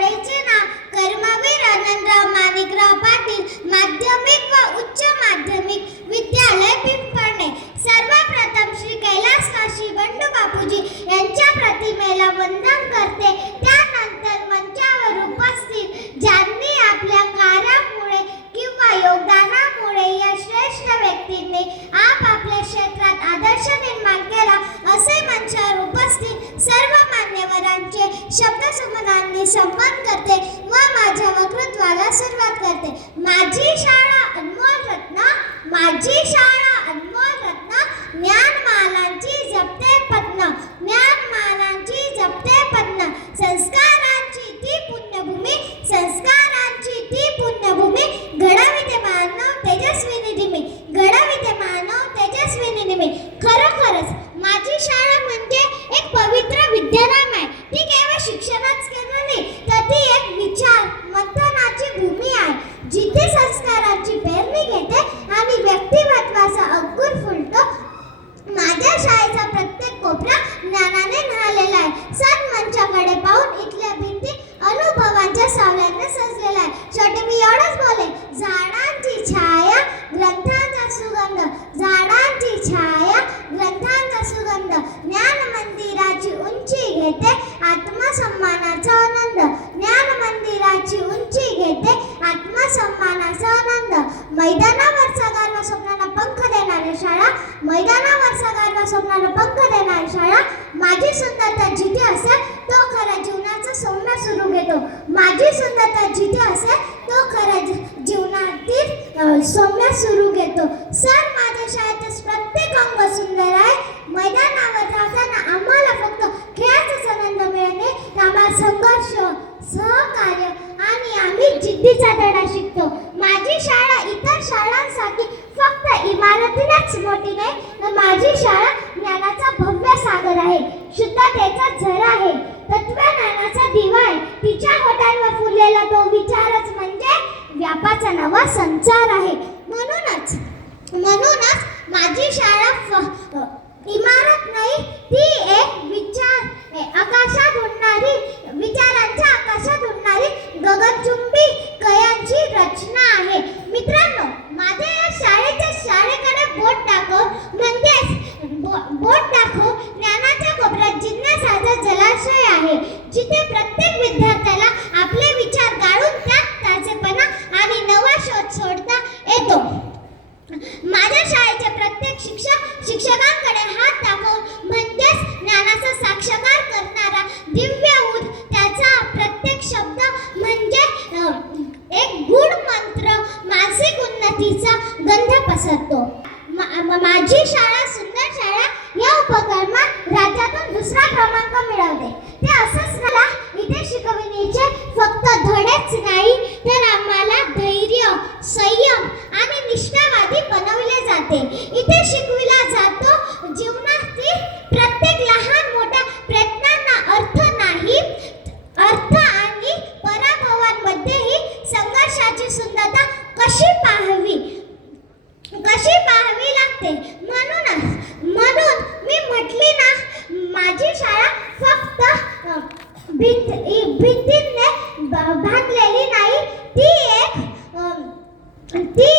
शाळेचे नाव कर्मवीर आनंदराव माणिकराव पाटील माध्यमिक व उच्च माध्यमिक विद्यालय पिंपळणे. सर्वप्रथम श्री कैलासवासी बंडू बापूजी यांच्या प्रतिमेला वंदन करते. त्यानंतर मंचावर उपस्थित ज्यांनी आपल्या कार्यामुळे किंवा योगदानामुळे या श्रेष्ठ व्यक्तींनी आपापल्या क्षेत्रात आदर्श निर्माण केला असे मंचावर उपस्थित सर्व मान्यवरांचे शब्दसमुदायांनी सन्मान करते व माझ्या वक्तृत्वाला सुरुवात करते. माझी शाळा अनमोल रत्न, माझी शाळा अनमोल रत्न, ज्ञानमालांची जपते पत्न, ज्ञानमालांची जपते पत्न. संस्कारांची ती पुण्यभूमी, संस्कारांची ती पुण्यभूमी, घडविते मानव तेजस्विनी निमी, घडविते मानव तेजस्विनी निमी. खरोखरच माझी शाळा म्हणजे एक पवित्र विद्याधाम आहे. ती केवळ शिक्षणच केंद्र नाही, तर ती एक विचार मंथनाची भूमी आहे, जिथे संस्कारांची पेरणी घेते आणि व्यक्तिमत्वाचा अंकुर फुलतो. माझ्या शाळेचा प्रत्येक कोपरा ज्ञानाने न्हालेला आहे. सन्मंचाकडे पाहून इथल्या भिंती अनुभवांच्या सावल्याने सजलेला आहे. शेवटी मी एवढंच बोले, झाडांची छाया, ग्रंथांचा सुगंध, झाडांची छाया, ग्रंथांचा सुगंध, ज्ञान मंदिराची उंची घेते आत्मसन्मानाचा आनंद, ज्ञान मंदिराची उंची घेते आत्मसन्मानाचा आनंद. मैदानावरचा गारवा स्वप्नांना पंख देणारी शाळा, मैदानावरचा गारवा स्वप्नांना पंख देणारी शाळा. माझी सुंदरता जिथे असेल तो खऱ्या जीवनाचा सौम्य सुरू घेतो. माझी सुंदरता जिथे असेल तो खऱ्या जीवनातील सौम्य सुरू घेतो. सर, माझ्या शाळेत प्रत्येक अंग सुंदर आहे. मैदानावर राहताना आम्हाला फक्त खेळाचाच आनंद मिळणे, आम्हाला संघर्ष, सहकार्य आणि आम्ही जिद्दीचा धडा शिकतो. माझी शाळा इतर शाळांसाठी फक्त इमारतीनेच मोठी नाही, तर माझी शाळा ज्ञानाचा भव्य सागर आहे, शुद्धतेचा झरा आहे, तत्वज्ञानाचा दिवा आहे. तिच्या ओठांवर फुललेला तो विचारच म्हणजे व्यापाचा नवा संचार आहे. म्हणूनच माझी शाळा इमारत नाही, ती एक विचार आकाशात उडणारी, विचारांच्या आकाशात उडणारी गगनचुंबी कयांची रचना आहे. मित्रांनो, माझ्या या शाळेकडे बोट दाखव, म्हणजेच बोट दाखव ज्ञानाच्या कोपऱ्यात जिज्ञासाचा जलाशय आहे, जिथे प्रत्येक विद्यार्थ्याला आपले विचार गाळून त्यात ताजेपणा आणि नवा शोध सोडता येतो. माझ्या शाळेचे प्रत्येक शिक्षकांकडे हात दाखव, म्हणजेच ज्ञानाचा साक्षात्कार करणारा दिव्य ऊद, त्याचा प्रत्येक शब्द म्हणजे एक गूढ मंत्र, मानसिक उन्नतीचा गंध पसरतो. माझी शाळा सुंदर शाळा या उपक्रमात राज्यातून दुसरा क्रमांक मिळवते. ते असंच मला इथे शिकवणीचे फक्त धडेच नाही, तर आम्हाला धैर्य, संयम आणि निष्ठावादी बनवले जाते. इथे शिकविला जातो जीवनातील प्रत्येक लहान मोठ्या प्रयत्नांना अर्थ नाही, अर्थ आणि पराभवांमध्येही संघर्षाची सुंदरता कशी पाहावी लागते. म्हणून मी म्हटली ना, माझी शाळा फक्त भिंतीने बांधलेली नाही, ती